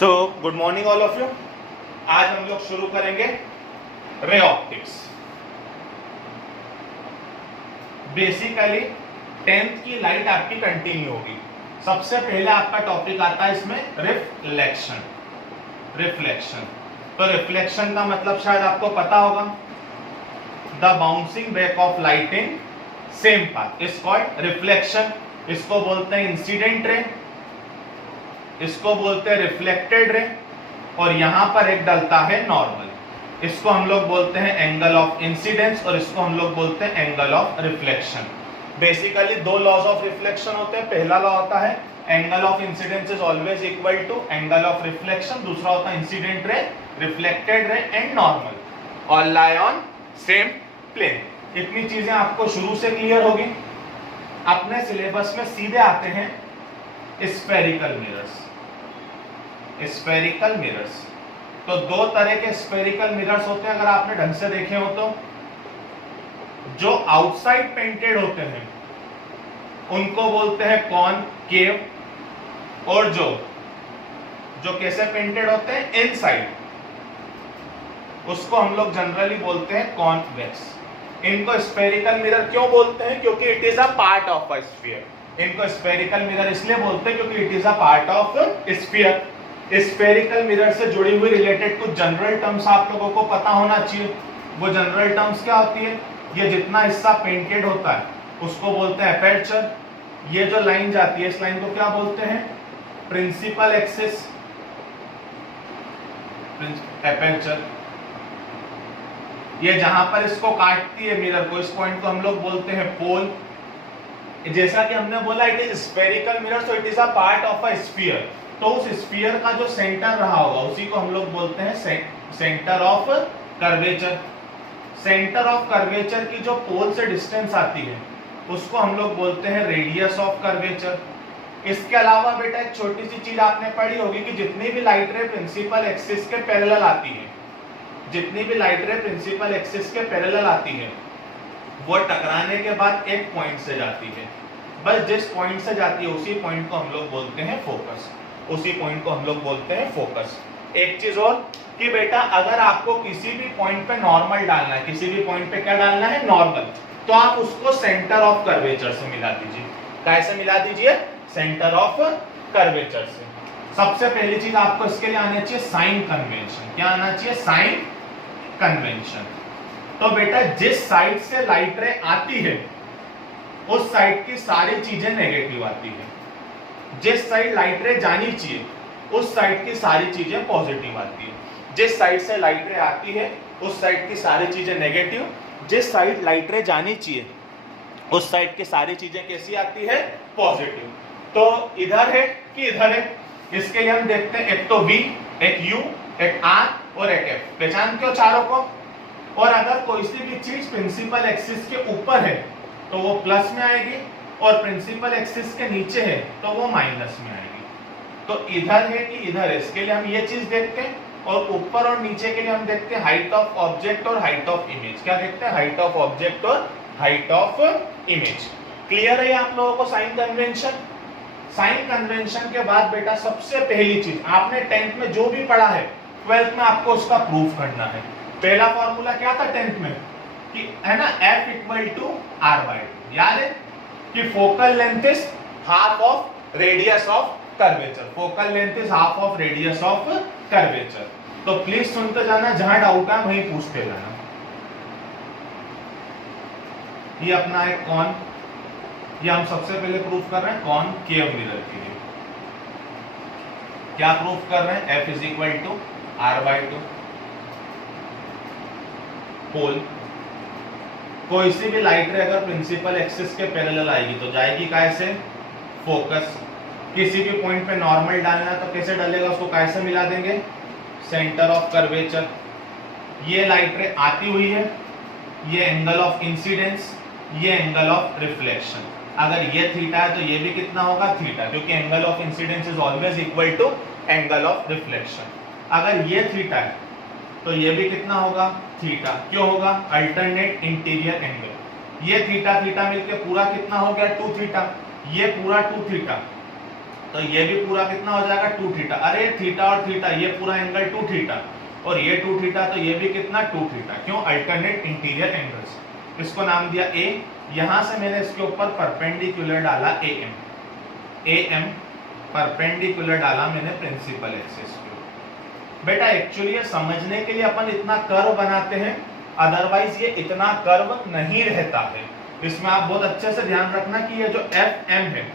So good morning all of you. आज हम लोग शुरू करेंगे रे ऑप्टिक्स। बेसिकली 10th की लाइट आपकी कंटिन्यू होगी। सबसे पहले आपका टॉपिक आता है इसमें रिफ्लेक्शन। तो रिफ्लेक्शन का मतलब शायद आपको पता होगा, the bouncing back of light in same path is called reflection. इसको बोलते हैं इंसिडेंट रे, इसको बोलते हैं रिफ्लेक्टेड रे, और यहां पर एक डलता है नॉर्मल। इसको हम लोग बोलते हैं एंगल ऑफ इंसिडेंस और इसको हम लोग बोलते हैं एंगल ऑफ रिफ्लेक्शन। बेसिकली दो लॉज ऑफ रिफ्लेक्शन होते हैं। पहला लॉ होता है angle of incidence is always equal to angle of reflection. दूसरा होता है incident ray, reflected ray and normal all lie on same plane. इतनी चीजें आपको शुरू से क्लियर होगी। अपने सिलेबस में सीधे आते हैं स्फेरिकल मिरर्स। स्फेरिकल मिरर्स, तो दो तरह के स्फेरिकल मिरर्स होते हैं अगर आपने ढंग से देखे हो तो। जो आउटसाइड पेंटेड होते हैं उनको बोलते हैं कॉनकेव, और जो कैसे पेंटेड होते हैं इनसाइड, उसको हम लोग जनरली बोलते हैं कॉन्वेक्स। इनको स्फेरिकल मिरर क्यों बोलते हैं? क्योंकि it is a part of a sphere. इनको स्फेरिकल मिरर इसलिए बोलते हैं क्योंकि it is a part of sphere. Spherical mirror से जुड़ी हुई रिलेटेड कुछ जनरल टर्म्स आप लोगों को पता होना चाहिए। वो जनरल टर्म्स क्या होती है? ये जितना हिस्सा पेंटेड होता है उसको बोलते हैं एपर्चर। ये जो लाइन जाती है इस लाइन को क्या बोलते हैं? Principal axis, aperture. ये जहां पर इसको काटती है मिरर को, इस पॉइंट को हम लोग बोलते हैं पोल। जैसा कि हमने बोला it is spherical mirror, so it is a part of a sphere. तो उस स्फीयर का जो सेंटर रहा होगा उसी को हम लोग बोलते हैं centre of curvature. Centre of curvature की जो पोल से डिस्टेंस आती है उसको हम लोग बोलते हैं रेडियस ऑफ कर्वेचर। इसके अलावा बेटा एक छोटी सी चीज आपने पढ़ी होगी कि जितनी भी लाइट रे प्रिंसिपल एक्सिस के पैरेलल आती है, जितनी भी लाइट रे प्रिंसिपल एक्सिस के पैरेलल आती है वो टकराने के बाद एक पॉइंट से जाती है। बस जिस पॉइंट से जाती है उसी पॉइंट को हम लोग बोलते हैं फोकस। उसी पॉइंट को हम लोग बोलते हैं फोकस। एक चीज और कि बेटा अगर आपको किसी भी पॉइंट पे नॉर्मल डालना है, किसी भी पॉइंट पे क्या डालना है? नॉर्मल, तो आप उसको सेंटर ऑफ कर्वेचर से मिला दीजिए। कैसे मिला दीजिए? सेंटर ऑफ कर्वेचर से। सबसे पहली चीज आपको इसके लिए आनी चाहिए साइन कन्वेंशन। क्या आना चाहिए? Sign convention. तो बेटा जिस साइड से लाइट रे आती है उस साइड की सारी चीजें नेगेटिव आती है। जिस साइड लाइट रे जानी चाहिए उस साइड की सारी चीजें पॉजिटिव आती है। जिस साइड से लाइट रे आती है उस साइड की सारी चीजें नेगेटिव, जिस साइड लाइट रे जानी चाहिए उस साइड की सारी चीजें कैसी आती है? पॉजिटिव। तो इधर है कि इधर है? इसके लिए हम देखते हैं एक तो V, एक U, एक R और एक F। पहचानते हो चारों को? और अगर कोई सी भी चीज प्रिंसिपल एक्सिस के ऊपर है तो वो प्लस में आएगी, और प्रिंसिपल एक्सिस के नीचे है तो वो माइनस में आएगी। तो इधर है कि इधर है, इसके लिए हम ये चीज देखते हैं। और ऊपर और नीचे के लिए हम देखते हैं हाइट ऑफ ऑब्जेक्ट और हाइट ऑफ इमेज। क्या देखते हैं? हाइट ऑफ ऑब्जेक्ट और हाइट ऑफ इमेज। क्लियर है आप लोगों को साइन कन्वेंशन? साइन कन्वेंशन के बाद बेटा सबसे पहली चीज आपने 10th में जो भी पढ़ा है 12th में आपको उसका प्रूफ करना है। पहला फॉर्मूला क्या था 10th में? कि है ना, F इक्वल टू R/2। याद है कि focal length is half of radius of curvature. Focal length is half of radius of curvature. तो प्लीज सुनते जाना, जहां डाउट है वहीं पूछते जाना। ये अपना है कॉन, ये हम सबसे पहले प्रूफ कर रहे हैं कॉनकेव मिरर के लिए। क्या प्रूफ कर रहे हैं? F is equal to R/2 pole. कोई सी भी लाइट रे अगर प्रिंसिपल एक्सिस के पैरेलल आएगी तो जाएगी कैसे? फोकस। किसी भी पॉइंट पे नॉर्मल डालना है तो कैसे डालेगा? उसको कैसे मिला देंगे? Centre of curvature. ये लाइट रे आती हुई है, ये एंगल ऑफ इंसिडेंस, ये एंगल ऑफ रिफ्लेक्शन। अगर ये थीटा है तो ये भी कितना होगा? थीटा, क्योंकि angle of incidence is always equal to angle of reflection. अगर ये थीटा है तो ये भी कितना होगा? थीटा। क्यों होगा? Alternate interior angle. ये थीटा थीटा मिलके पूरा कितना हो गया? 2 थीटा। ये पूरा 2 थीटा। तो ये भी पूरा कितना हो जाएगा 2 थीटा। अरे थीटा और थीटा, ये पूरा एंगल 2 थीटा और ये 2 थीटा, तो ये भी कितना 2 थीटा। क्यों? Alternate interior angles. इसको नाम दिया ए। यहां से मैंने इसके ऊपर परपेंडिकुलर डाला एएम। एएम परपेंडिकुलर डाला मैंने प्रिंसिपल एक्सिस के। बेटा एक्चुअली ये समझने के लिए अपन इतना कर्व बनाते हैं, अदरवाइज ये इतना कर्व नहीं रहता है। इसमें आप बहुत अच्छे से ध्यान रखना कि ये जो एफ एम है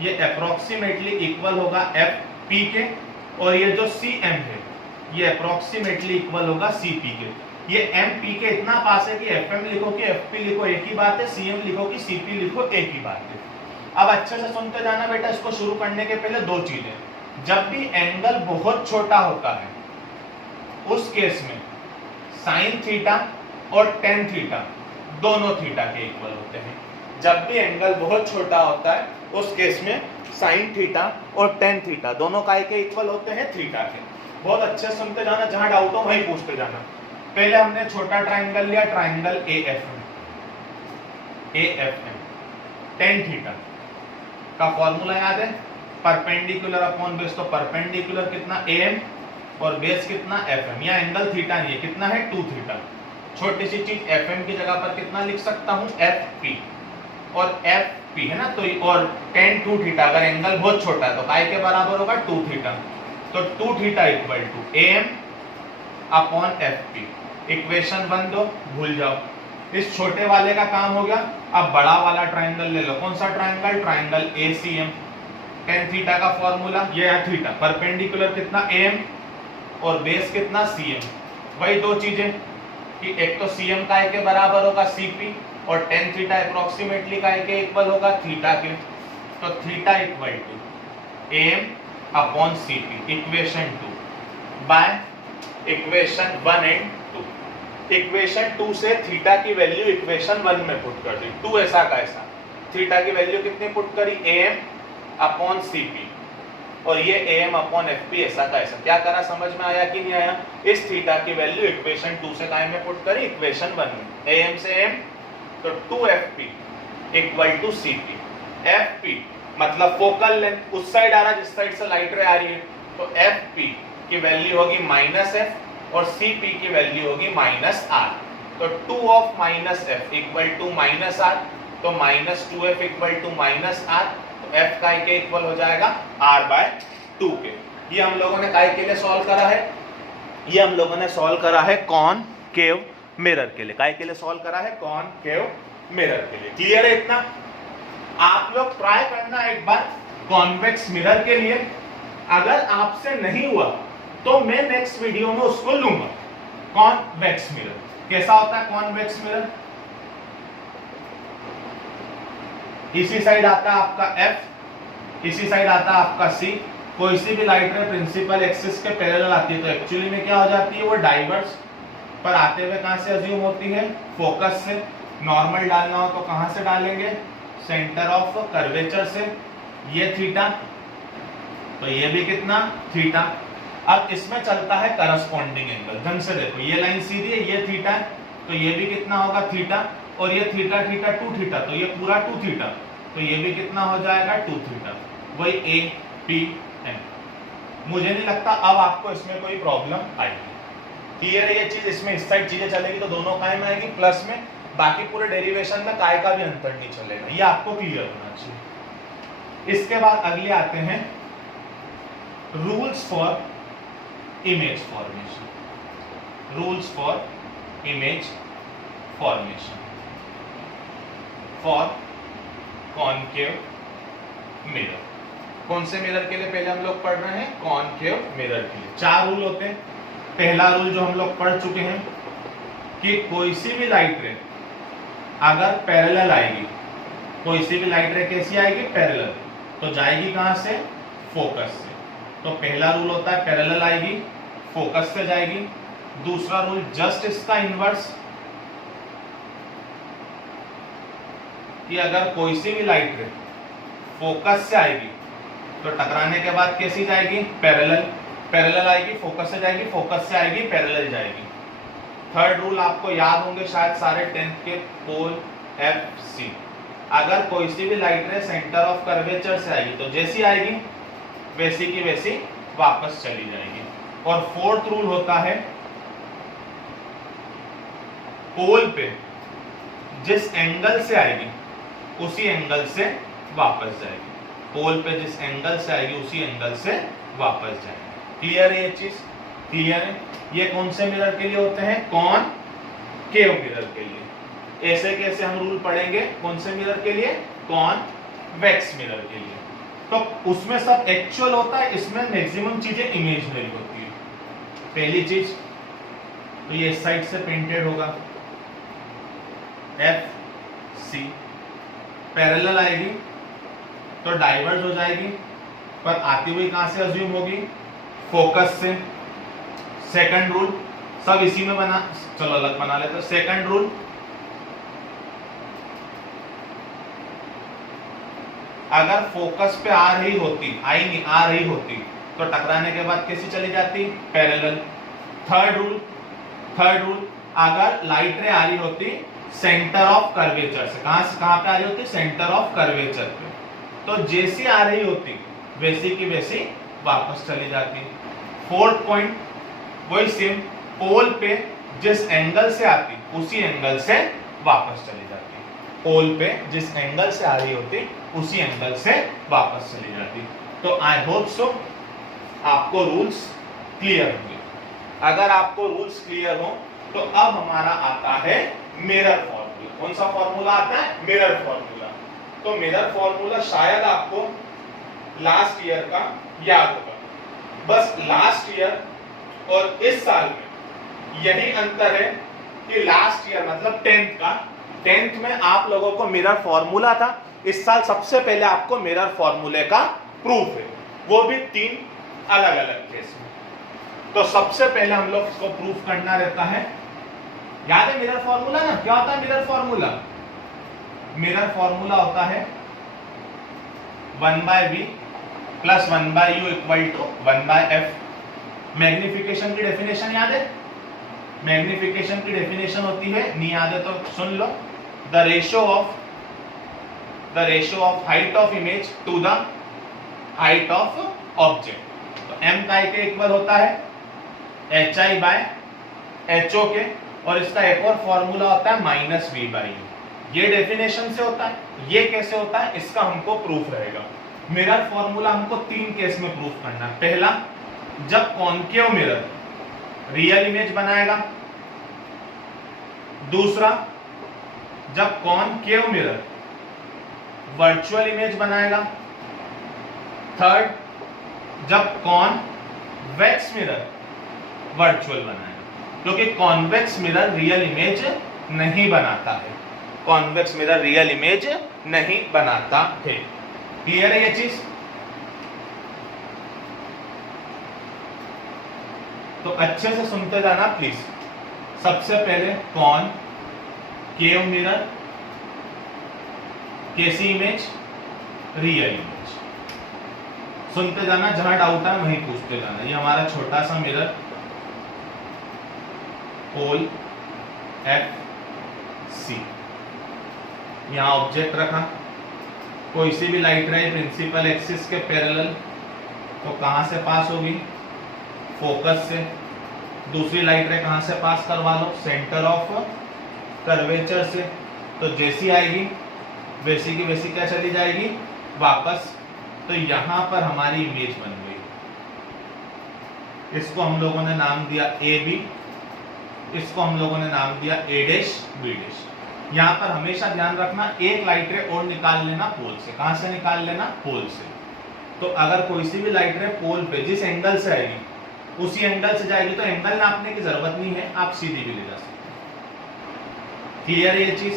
ये अप्रोक्सीमेटली इक्वल होगा एफ पी के, और ये जो सी एम है ये अप्रोक्सीमेटली इक्वल होगा सी पी के। ये एम पी के इतना पास है कि एफ एम लिखो कि एफ पी लिखो एक ही बात है, सी एम लिखो कि सी पी लिखो एक ही बात है। अब अच्छे से सुनते जाना बेटा। इसको शुरू करने के पहले दो चीजें, जब भी एंगल बहुत छोटा होता है उस केस में साइन थीटा और टेन थीटा दोनों थीटा के इक्वल होते हैं। जब भी एंगल बहुत छोटा होता है उस केस में साइन थीटा और टेन थीटा दोनों काय के इक्वल होते हैं? थीटा के। बहुत अच्छे से सुनते जाना, जहां डाउट हो वहीं पूछते जाना। पहले हमने छोटा ट्राइंगल लिया, triangle AFM. AFM tan theta का फॉर्मूला याद है? परपेंडिकुलर अपॉन बेस, तो परपेंडिकुलर कितना एएम और बेस कितना एफएम। या एंगल थीटा नहीं है, कितना है 2 थीटा। छोटी सी चीज एफएम की जगह पर कितना लिख सकता हूं? एफपी। और एफपी है ना, तो और tan 2 थीटा, अगर एंगल बहुत छोटा है तो काय के बराबर होगा 2 थीटा। तो 2 theta equal to AM upon FP. Equation 1 दो, भूल जाओ। इस छोटे वाले का काम हो गया। अब बड़ा वाला ट्राइंगल ले लो। कौन सा triangle? Triangle ACM. tan theta का फॉर्मूला ये है थीटा, परपेंडिकुलर कितना एएम और बेस कितना सीएम। वही दो चीजें कि एक तो सीएम काय के बराबर होगा सीपी और tan थीटा अप्रोक्सीमेटली काय के इक्वल होगा? थीटा के। तो theta equal to AM upon CP. Equation 2 by equation 1 and 2। Equation 2 से थीटा की वैल्यू इक्वेशन 1 में पुट कर दी। 2 ऐसा का ऐसा। थीटा की वैल्यू कितनी पुट करी? एएम अपॉन सीपी और ये एएम अपॉन एफपी ऐसा का ऐसा। क्या करा, समझ में आया कि नहीं आया? इस थीटा की वैल्यू इक्वेशन 2 से काय में पुट करी? इक्वेशन 1 में। एएम से एम तो 2fp equal to cp। fp मतलब फोकल लेंथ उस साइड आ रहा जिस साइड से लाइट रे आ रही है, तो fp की वैल्यू होगी -f और cp की वैल्यू होगी -r। तो 2 of -f equal to -r, तो -2f इक्वल टू -r। तो f काय के इक्वल हो जाएगा r/2 के। ये हम लोगों ने काय के लिए सॉल्व करा है? ये हम लोगों ने सॉल्व करा है कॉनकेव मिरर के लिए। काय के लिए सॉल्व करा है? कॉनकेव मिरर के लिए। क्लियर है इतना? आप लोग ट्राई करना एक बार कॉन्वेक्स मिरर के लिए। अगर आपसे नहीं हुआ तो मैं नेक्स्ट वीडियो में उसको लूंगा। कॉन्वेक्स मिरर कैसा होता है? कॉन्वेक्स मिरर इसी साइड आता है आपका F, इसी साइड आता है आपका C। कोई सी भी लाइट रे प्रिंसिपल एक्सिस के पैरेलल आती है तो एक्चुअली में क्या हो जाती है? वो डाइवर्स पर आते हुए कहां से अज्यूम होती है? फोकस से। नॉर्मल डालना हो तो कहां से डालेंगे? सेंटर ऑफ कर्वेचर से। ये थीटा, तो ये भी कितना? थीटा। अब इसमें चलता है करस्पॉन्डिंग एंगल। ढंग से देखो, ये लाइन सीधी है, ये थीटा है, तो ये भी कितना होगा? थीटा। और ये थीटा थीटा 2 थीटा, तो ये पूरा 2 थीटा, तो ये भी कितना हो जाएगा? 2 थीटा। वही ए पी एम। मुझे नहीं लगता अब आपको इसमें कोई प्रॉब्लम आएगी। क्लियर है ये चीज? इसमें इस साइड चीजें चलेगी तो दोनों काय में आएगी प्लस में, बाकी पूरे डेरिवेशन में काय का भी अंतर नहीं चलेगा। ये आपको क्लियर होना चाहिए। इसके बाद अगले आते हैं rules for image formation. Rules for image formation for concave mirror. कौन से मिरर के लिए पहले हम लोग पढ़ रहे हैं? कॉनकेव मिरर के लिए 4 रूल होते हैं। पहला रूल जो हम लोग पढ़ चुके हैं कि कोई सी भी लाइट रे अगर पैरेलल आएगी, कोई सी भी लाइट रे कैसी आएगी? पैरेलल, तो जाएगी कहां से? फोकस से। तो पहला रूल होता है पैरेलल आएगी, फोकस से जाएगी। दूसरा रूल जस्ट इसका इनवर्स, कि अगर कोई सी भी लाइट रे फोकस से आएगी तो टकराने के बाद कैसी जाएगी? पैरेलल। पैरेलल आएगी, फोकस से जाएगी, फोकस से आएगी, पैरेलल जाएगी। थर्ड रूल आपको याद होंगे शायद सारे 10th के, पोल एफ सी। अगर कोई सी भी लाइट रे सेंटर ऑफ कर्वेचर से आएगी तो जैसी आएगी वैसी की वैसी वापस चली जाएगी। और फोर्थ रूल होता है पोल पे जिस एंगल से आएगी उसी एंगल से वापस जाएगी। पोल पे जिस एंगल से आएगी उसी एंगल से वापस जाएगी। क्लियर है ये चीज? क्लियर है? ये कौन से मिरर के लिए होते हैं? कॉनकेव मिरर के लिए। ऐसे कैसे हम रूल पढ़ेंगे? कौन से मिरर के लिए? कॉन्वेक्स मिरर के लिए। तो उसमें सब एक्चुअल होता है, इसमें मैक्सिमम चीजें इमेजिनरी होती है। पहली चीज तो ये इस साइड से पेंटेड होगा एफ सी, पैरेलल आएगी तो डाइवर्ज हो जाएगी, पर आती हुई कहां से अज्यूम होगी? फोकस से। सेकंड रूल सब इसी में बना, चलो अलग बना लेते हैं। सेकंड रूल, अगर फोकस पे आ रही होती तो टकराने के बाद कैसी चली जाती? पैरेलल। थर्ड रूल अगर लाइट रे आ रही होती सेंटर ऑफ कर्वेचर से, कहां पे आ रही होती? सेंटर ऑफ कर्वेचर पे, तो जैसी आ रही होती वैसी की वैसी वापस चली जाती। फोर्थ पॉइंट वही सेम, पोल पे जिस एंगल से आती उसी एंगल से वापस चली जाती। पोल पे जिस एंगल से आ रही होती उसी एंगल से वापस चली जाती। तो आई होप सो आपको रूल्स क्लियर होंगे। अगर आपको रूल्स क्लियर हो तो अब हमारा आता है मिरर फॉर्मूला। कौन सा फॉर्मूला आता है? Mirror formula. तो मिरर फॉर्मूला शायद आपको लास्ट ईयर का याद होगा। बस लास्ट ईयर और इस साल में यही अंतर है कि लास्ट ईयर मतलब 10th में आप लोगों को मिरर फॉर्मूला था, इस साल सबसे पहले आपको मिरर फॉर्मूले का प्रूफ है, वो भी 3 अलग अलग केस में। तो सबसे पहले हम लोग इसको प्रूफ करना रहता है। याद है मिरर फॉर्मूला ना? क्या होता है मिरर फॉर्मूला? मिरर फॉर्मूला होता है 1/v plus 1/u equal to 1/f। Magnification की डेफिनेशन याद है? मैग्निफिकेशन की डेफिनेशन होती है, नहीं याद है तो सुन लो, the ratio of height of image to the height of object. तो m का के इक्वल होता है hi बाय ho के, और इसका एक और फॉर्मूला होता है -v/u। ये डेफिनेशन से होता है। ये कैसे होता है इसका हमको प्रूफ रहेगा। मिरर फॉर्मूला हमको 3 केस में प्रूफ करना है। पहला, जब कॉनकेव मिरर रियल इमेज बनाएगा। दूसरा, जब कॉनकेव मिरर वर्चुअल इमेज बनाएगा। थर्ड, जब कॉन्वेक्स मिरर वर्चुअल बनाएगा। क्योंकि कॉन्वेक्स मिरर रियल इमेज नहीं बनाता है, कॉन्वेक्स मिरर रियल इमेज नहीं बनाता है। क्लियर है ये चीज? तो अच्छे से सुनते जाना प्लीज। सबसे पहले कॉनकेव मिरर, कैसी इमेज? Real image. सुनते जाना, जहां डाउट है वहीं पूछते जाना। ये हमारा छोटा सा मिरर पोल FC, यहां ऑब्जेक्ट रखा, कोई सी भी लाइट रे प्रिंसिपल एक्सिस के पैरेलल, तो कहां से पास होगी? फोकस से। दूसरी लाइट रे कहां से पास करवा लो? सेंटर ऑफ कर्वेचर से। तो जैसी आएगी वैसी की वैसी क्या चली जाएगी? वापस। तो यहां पर हमारी इमेज बन गई। इसको हम लोगों ने नाम दिया AB, इसको हम लोगों ने नाम दिया A', B'। यहां पर हमेशा ध्यान रखना, एक लाइट रे और निकाल लेना पोल से। कहां से निकाल लेना? पोल से। तो अगर कोई सी भी लाइट रे पोल पे जिस एंगल से आएगी उसी एंगल से जाएगी, तो एंगल नापने की जरूरत नहीं है, आप सीधी भी ले जा सकते हैं। क्लियर है ये चीज?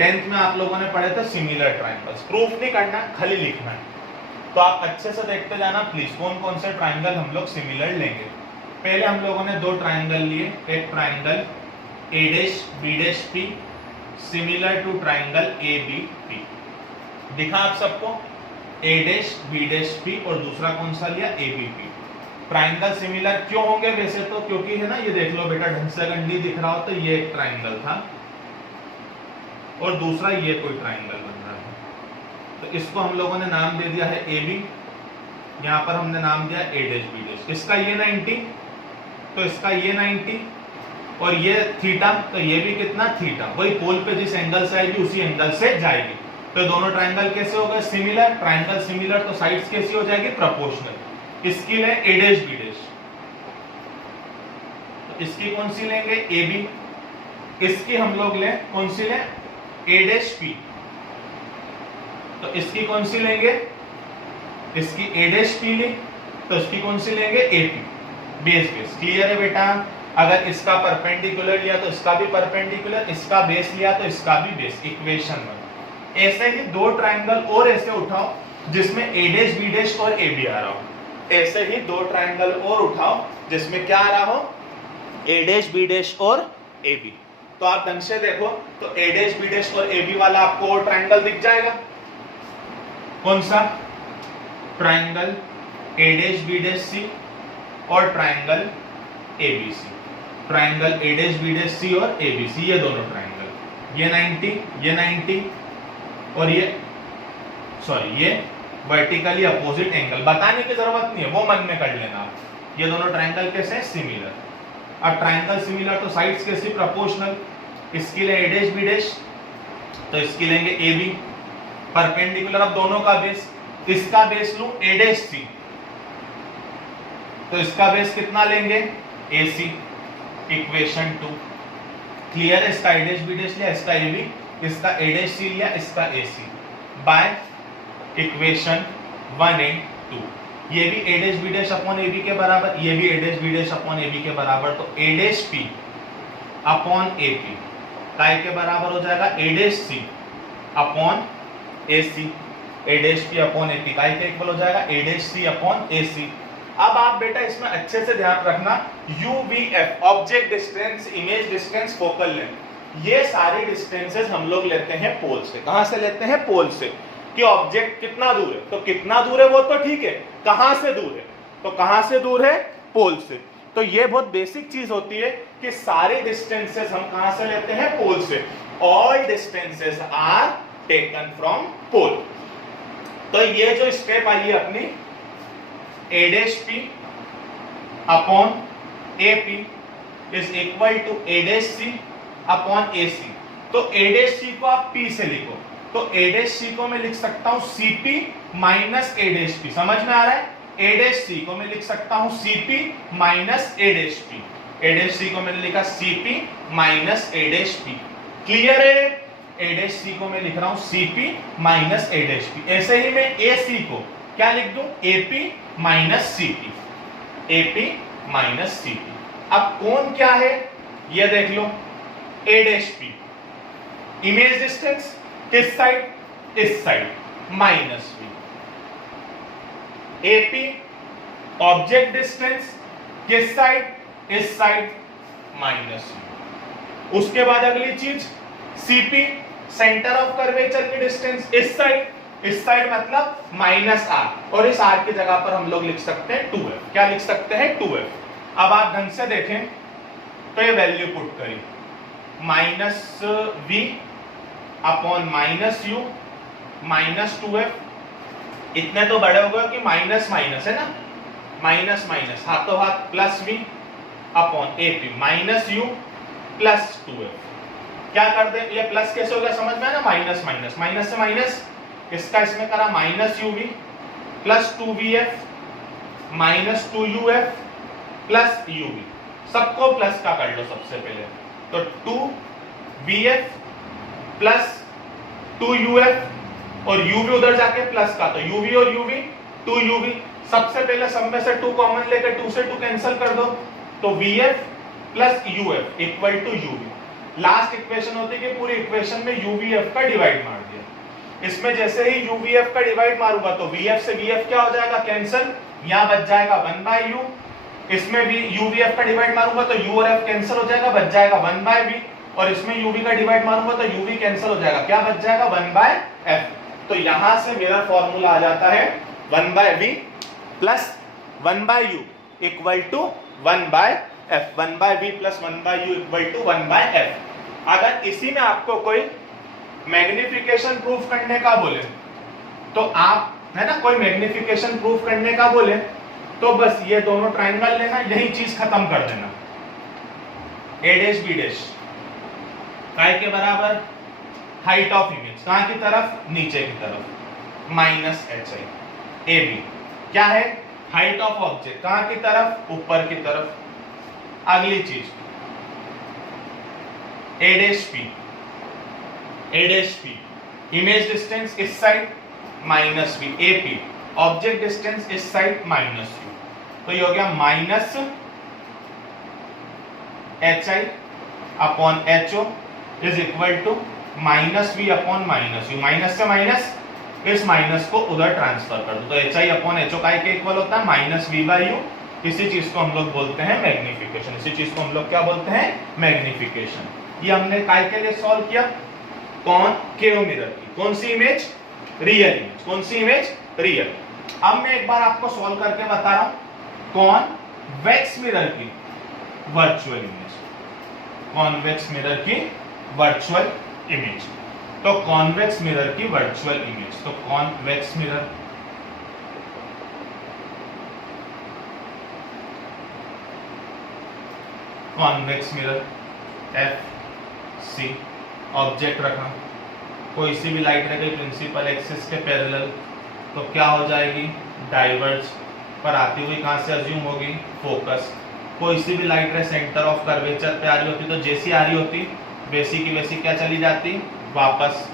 10th में आप लोगों ने पढ़े थे सिमिलर ट्रायंगल्स। प्रूफ नहीं करना, खाली लिखना है। तो आप अच्छे से देखते जाना प्लीज, कौन कौन से ट्रायंगल हम लोग सिमिलर लेंगे। पहले हम लोगों ने 2 ट्रायंगल लिए। एक triangle A', B', similar to triangle ABP। दिखा आप सबको? A', B', और दूसरा कौन सा लिया? ABP। ट्रायंगल सिमिलर क्यों होंगे वैसे तो? क्योंकि है ना, ये देख लो बेटा, ढंग से अगर नहीं दिख रहा हो तो ये एक ट्रायंगल था और दूसरा ये कोई ट्रायंगल बन रहा है। तो इसको हम लोगों ने नाम दे दिया है AB, यहाँ पर हमने नाम दिया ए डैश बी डैश, इसका ये 90 तो इसका ये 90 और ये थीटा तो ये भी कितना थीटा, वही पोल पे जिस एंगल से आएगी उसी एंगल से जाएगी। तो दोनों ट्रायंगल कैसे हो गए सिमिलर, ट्रायंगल सिमिलर तो साइड्स कैसी हो जाएगी प्रोपोर्शनल। इसकी ले ए डैश बी डैश, तो इसकी कौन सी लेंगे ए बी, इसकी हम लोग ले कौन सी ले ए डैश पी, तो इसकी कौन सी लेंगे इसकी ए डैश पी ली तो इसकी कौन सी लेंगे A P, base base. Clear है बेटा, अगर इसका परपेंडिकुलर लिया तो इसका भी परपेंडिकुलर, इसका बेस लिया तो इसका भी बेस, इक्वेशन 1। ऐसे ही दो ट्रायंगल और ऐसे उठाओ जिसमें ए डैश बी डैश और ए बी आ रहा हो, ऐसे ही दो ट्रायंगल और उठाओ जिसमें क्या आ रहा हो ए डैश बी डैश और ए बी। तो आप ढंग से देखो तो ए डैश बी डैश और ए बी वाला आपको और ट्रायंगल दिख जाएगा, कौन सा triangle A dash B dash C और triangle A B C, triangle A dash B dash C और ए बी सी, ये दोनों ट्रायंगल, ये 90 और ये सॉरी ये वर्टिकली अपोजिट एंगल, बताने की जरूरत नहीं है, वो मन में कर लेना आप। ये दोनों ट्रायंगल कैसे सिमिलर। अब ट्रायंगल सिमिलर तो साइड्स कैसी प्रोपोर्शनल, इसके लिए ए डैश बी डैश तो इसकी लेंगे ए बी, परपेंडिकुलर अब दोनों का बेस, इसका बेस लूं ए डैश सी तो इसका बेस कितना लेंगे ए सी, इक्वेशन 2। क्लियर है, इसका ए डैश बी डैश लिया, इसका ए बी, इसका ए डैश सी लिया, इसका A C, by equation 1 and 2। ये भी A dash B dash upon A B के बराबर, ये भी A dash B dash upon A B के बराबर, तो A dash P upon A P काय के बराबर हो जाएगा A dash C upon A C, A dash P upon A P काय के इक्वल हो जाएगा A dash C upon A सी। अब आप बेटा इसमें अच्छे से ध्यान रखना, UVF object distance, image distance, focal length, ये सारी डिस्टेंसेस हम लोग लेते हैं पोल से। कहां से लेते हैं पोल से, कि ऑब्जेक्ट कितना दूर है, तो कितना दूर है वो तो ठीक है, कहां से दूर है, तो कहां से दूर है पोल से। तो ये बहुत बेसिक चीज होती है कि सारे डिस्टेंसेस हम कहां से लेते हैं पोल से, all distances are taken from pole. तो ये जो स्टेप आई है अपनी A dash P upon A P is equal to A dash C upon A C, तो ए डैश सी को आप पी से लिखो, तो ए डैश सी को मैं लिख सकता हूं CP minus A dash P, समझ में आ रहा है, ए डैश सी को मैं लिख सकता हूं CP minus A dash P, A dash C को मैंने लिखा CP minus A dash P. Clear है, ए डैश सी को मैं लिख रहा हूं CP minus A dash P. ऐसे ही मैं ए सी को क्या लिख दूं AP minus CP, AP minus CP. अब कोण क्या है ये देख लो, A dash P, image distance किस साइड, इस side, minus B, AP object distance किस साइड, इस साइड, माइनस बी। उसके बाद अगली चीज सीपी सेंटर ऑफ कर्वेचर की डिस्टेंस इस साइड मतलब माइनस आर, और इस आर की जगह पर हम लोग लिख सकते हैं 2f, क्या लिख सकते हैं 2f। अब आप ढंग से देखें तो ये वैल्यू पुट करी minus V upon minus U minus 2f, इतने तो बड़े हो गए कि माइनस माइनस है ना, माइनस माइनस हाथों हाथ plus V upon AP minus U plus 2f। क्या कर दे, ये प्लस कैसे हो गया समझ में है ना, माइनस माइनस, माइनस से माइनस, इसका इसमें करा minus UV plus 2vf minus 2uf plus UV, सबको प्लस का कर लो सबसे पहले, तो 2vf प्लस 2uf और uv उधर जाके प्लस का, तो uv और uv 2uv, सबसे पहले सब में से 2 कॉमन लेकर 2 से 2 कैंसिल कर दो, तो vf plus uf equal to uv। Last equation होती है कि पूरी इक्वेशन में uvf का डिवाइड मार दिया, इसमें जैसे ही uvf का डिवाइड मारूंगा तो vf से vf क्या हो जाएगा कैंसिल, यहां बच जाएगा 1/u, इसमें भी uvf का डिवाइड मारूंगा तो u और f कैंसिल हो जाएगा, बच जाएगा 1/v, और इसमें uv का डिवाइड मारूंगा तो uv कैंसिल हो जाएगा, क्या बच जाएगा 1/f। तो यहां से मेरा फॉर्मूला आ जाता है 1/v plus 1/u equal to 1/f, 1/v plus 1/u equal to 1/f। अगर इसी में आपको कोई मैग्निफिकेशन प्रूफ करने का बोले तो आप है ना, कोई मैग्निफिकेशन प्रूफ करने का बोले तो बस ये दोनों ट्राइंगल लेना, यही चीज खत्म कर देना। ए डैश बी डैश काय के बराबर, हाइट ऑफ इमेज कहां की तरफ, नीचे की तरफ, minus H I. A B क्या है, हाइट ऑफ ऑब्जेक्ट कहां की तरफ, ऊपर की तरफ। अगली चीज A dash P, A dash P image distance इस side minus V, A P object distance इस साइड माइनस यू। तो ये हो गया minus H I upon H O is equal to minus V upon minus U. Minus से minus, इस minus को उधर ट्रांसफर कर दो तो H I upon H O का के इक्वल होता है माइनस वी बाई यू। इसी चीज को हम लोग बोलते हैं मैग्निफिकेशन, इसी चीज को हम लोग क्या बोलते हैं, मैग्निफिकेशन। ये हमने काय के लिए सॉल्व किया, कॉनकेव मिरर की। कौन सी इमेज, रियल इमेज। कौन सी इमेज, रियल। अब मैं एक बार आपको सॉल्व करके बता रहा हूं कॉन्वेक्स मिरर की वर्चुअल इमेज, कॉन्वेक्स मिरर की वर्चुअल इमेज। तो कॉन्वेक्स मिरर की वर्चुअल इमेज, तो convex mirror convex mirror F C object रखा, कोई सी भी लाइट रह गई प्रिंसिपल एक्सिस के पैरेलल, तो क्या हो जाएगी, डाइवर्ज पर आती हुई कहां से अज्यूम होगी, फोकस। कोई सी भी लाइट रे सेंटर ऑफ कर्वेचर पे आ रही होती तो जैसी आ रही होती वैसी की वैसी क्या चली जाती, वापस।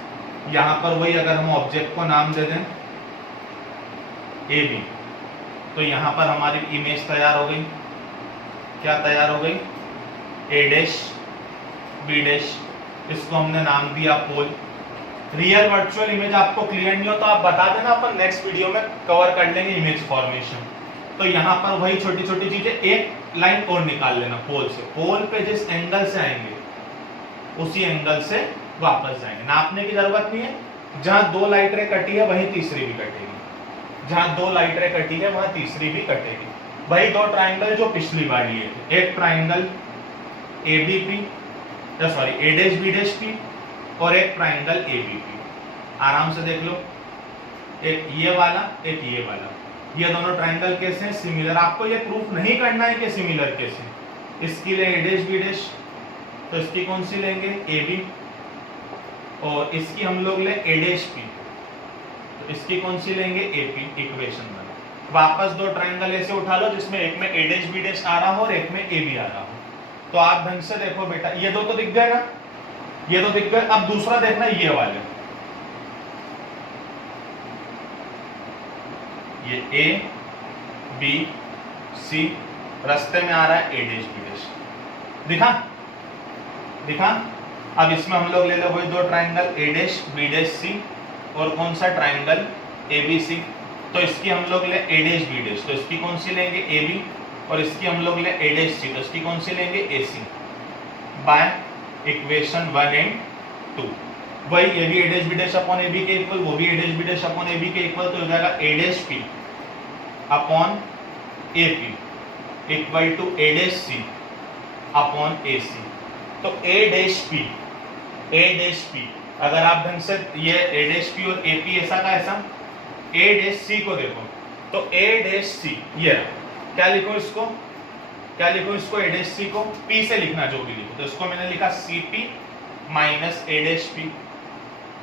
यहां पर वही अगर हम ऑब्जेक्ट को नाम दे दें ए बी, तो यहां पर हमारी इमेज तैयार हो गई। क्या तैयार हो गई, ए डैश बी डैश, इसको हमने नाम दिया पोल। रियल वर्चुअल इमेज आपको क्लियर नहीं हो तो आप बता देना, अपन नेक्स्ट वीडियो में कवर कर लेंगे इमेज फॉर्मेशन। तो यहाँ पर वही छोटी छोटी चीजें, एक लाइन और निकाल लेना पोल से। पोल पे जिस एंगल से आएंगे उसी एंगल से वापस जाएंगे, नापने की जरूरत नहीं है। जहां दो लाइट रे कटी है वहीं तीसरी भी कटेगी, जहां दो लाइट रे कटी है वहां तीसरी भी कटेगी। वही दो ट्राइंगल जो पिछली बार लिए थे, एक triangle A B P, sorry A dash B dash P, और एक ट्राइंगल ए बी पी। आराम से देख लो, एक ये वाला एक ये वाला, ये दोनों ट्राइंगल कैसे हैं, सिमिलर। आपको ये प्रूफ नहीं करना है कि सिमिलर कैसे। इसके लिए ए डैश बी डैश, तो इसकी कौन सी लेंगे, ए बी, और इसकी हम लोग ले ए डैश पी, तो इसकी कौन सी लेंगे, ए पी। इक्वेशन बना, वापस दो ट्राइंगल ऐसे उठा लो जिसमें एक में ए डैश बी डैश आ रहा हो और एक में ए बी आ रहा हो। तो आप ढंग से देखो बेटा, ये दो तो दिख गए ना, ये तो दिख गए। अब दूसरा देखना, ये वाले, ये ए बी सी रास्ते में आ रहा है ए डैश बी डैश, दिखा दिखा। अब इसमें हम लोग ले लो वही दो triangle A dash B dash C और कौन सा ट्राइंगल ए बी सी। तो इसकी हम लोग ले ए डैश बी डैश, तो इसकी कौन सी लेंगे, ए बी, और इसकी हम लोग ले ए डैश सी, तो इसकी कौन सी लेंगे, A C. By equation 1 and 2, वही ये भी A dash B dash upon A B के इक्वल, वो भी A dash B dash upon A B के इक्वल, तो हो जाएगा A dash P upon A P equal to A dash C upon A C. तो A dash P, A dash P, अगर आप ढंग से ये ए डैश पी और ए पी ऐसा का ऐसा, ए डैश सी को देखो तो ए डैश सी, ये क्या लिखो इसको, क्या लिखो इसको, ए डैश सी को पी से लिखना जो भी लिखो, तो इसको मैंने लिखा C P minus A dash P.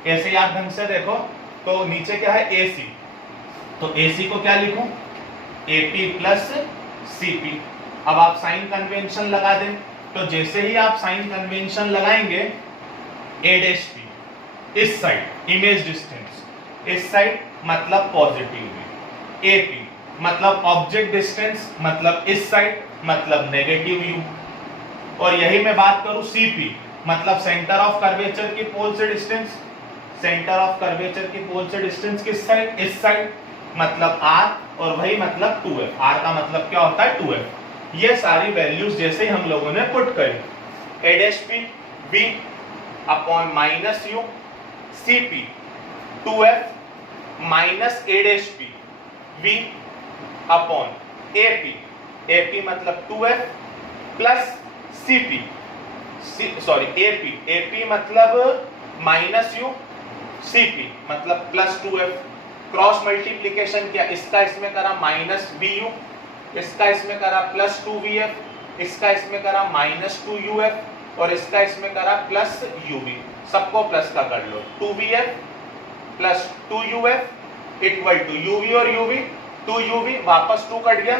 ऐसे ही आप ढंग से देखो तो नीचे क्या है, ए सी, तो ए सी को क्या लिखूं, A P plus C P. अब आप साइन कन्वेंशन लगा दें, तो जैसे ही आप साइन कन्वेंशन लगाएंगे, ए डैश पी इस साइड इमेज डिस्टेंस, इस साइड मतलब पॉजिटिव में, ए पी मतलब ऑब्जेक्ट डिस्टेंस मतलब इस साइड मतलब नेगेटिव यू। और यही मैं बात करूं सी पी मतलब सेंटर ऑफ कर्वेचर की पोल से डिस्टेंस, सेंटर ऑफ कर्वेचर की पोल से डिस्टेंस किस साइड, इस साइड मतलब आर, और वही मतलब 2f। आर का मतलब क्या होता है, 2f। ये सारी वैल्यूज जैसे ही हम लोगों ने पुट करी, A dash P B upon minus U, C P 2f minus A dash P V upon A P मतलब 2f plus C P, sorry A P मतलब माइनस यू, सी पी मतलब plus 2f। Cross multiplication किया, इसका इसमें करा minus B you, इसका इसमें करा प्लस 2vf, इसका इसमें करा माइनस 2uf और इसका इसमें करा प्लस uv, सबको प्लस का कर लो। 2vf plus 2uf equal to uv और uv, 2uv वापस 2 कट गया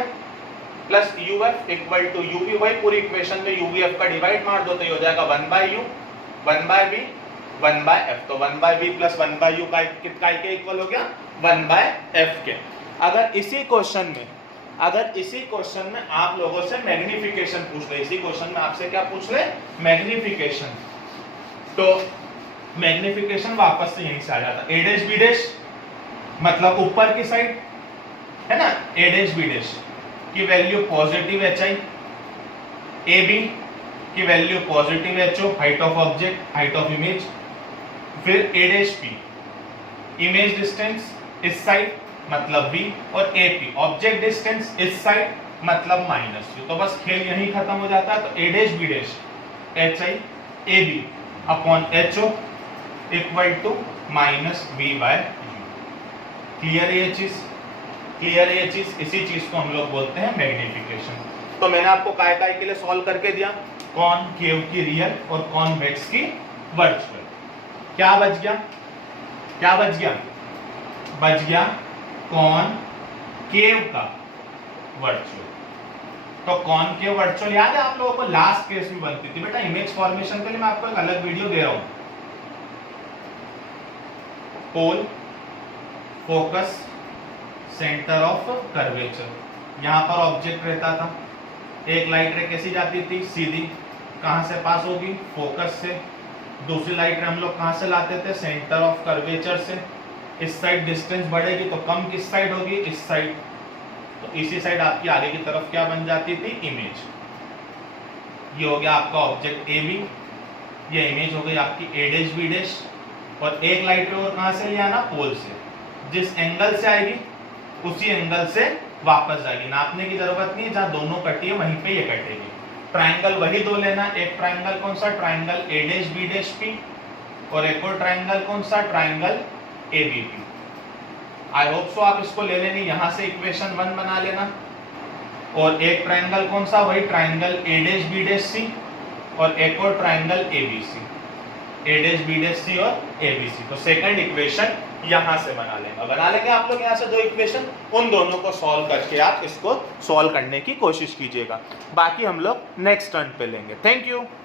plus uf equal to uv, वही पूरी इक्वेशन में uvf का डिवाइड मार दो तो ये हो जाएगा 1/u 1/v 1/f। तो 1/v प्लस 1/u का के इक्वल हो गया 1/f के। अगर इसी क्वेश्चन में आप लोगों से मैग्निफिकेशन पूछ ले, इसी क्वेश्चन में आपसे क्या पूछ ले, मैग्निफिकेशन, तो मैग्निफिकेशन वापस से यहीं से आ जाता। a डैश b डैश मतलब ऊपर की साइड है ना, a डैश b डैश की वैल्यू पॉजिटिव hi, ab की value positive ho, height of object, height of image, फिर a dash p image distance इस साइड मतलब v और ap ऑब्जेक्ट डिस्टेंस इस साइड मतलब माइनस v। तो बस खेल यहीं खत्म हो जाता है। तो a dash b dash hi ab अपॉन ho equal to minus v/u। Clear ये चीज, इसी चीज को हम लोग बोलते हैं मैग्निफिकेशन। तो मैंने आपको काय के लिए सॉल्व करके दिया, कॉनकेव की रियल और कॉन्वेक्स की वर्चुअल। क्या बच गया कॉनकेव का वर्चुअल। तो कॉनकेव वर्चुअल याद है आप लोगों को, लास्ट केस में बनती थी बेटा। इमेज फॉर्मेशन के लिए मैं आपको एक अलग वीडियो दे रहा हूं। पोल, फोकस, सेंटर ऑफ कर्वेचर, यहां पर ऑब्जेक्ट रहता था, एक लाइट रे कैसी जाती थी, सीधी, कहां से पास होगी, फोकस से। दूसरी लाइट रे हम लोग कहां से लाते थे, सेंटर ऑफ कर्वेचर से। इस साइड डिस्टेंस बढ़ेगी तो कम किस साइड होगी, इस साइड। तो इसी साइड आपकी आगे की तरफ क्या बन जाती थी, इमेज। ये हो गया आपका ऑब्जेक्ट ए बी, ये इमेज हो गई आपकी a डैश b डैश। और एक लाइट रे और कहां से लिया ना, पोल से। जिस एंगल से आएगी उसी एंगल से वापस जाएगी, नापने की जरूरत नहीं, जहां दोनों कटी है वहीं पे ये कटेगी। ट्राइंगल वही दो लेना, एक ट्राइंगल कौन सा, triangle a dash b dash p, और एक और ट्राइंगल कौन सा, triangle ABP। I hope so आप इसको ले लेंगे, यहां से इक्वेशन 1 बना लेना। और एक ट्राइंगल कौन सा, वही triangle a dash b dash c, और एक और triangle ABC, a dash b dash c और ABC। तो सेकंड इक्वेशन यहां से बना लेंगे आप लोग, यहां से दो इक्वेशन, उन दोनों को सॉल्व करके आप इसको सॉल्व करने की कोशिश कीजिएगा। बाकी हम लोग नेक्स्ट टर्न पे लेंगे। Thank you.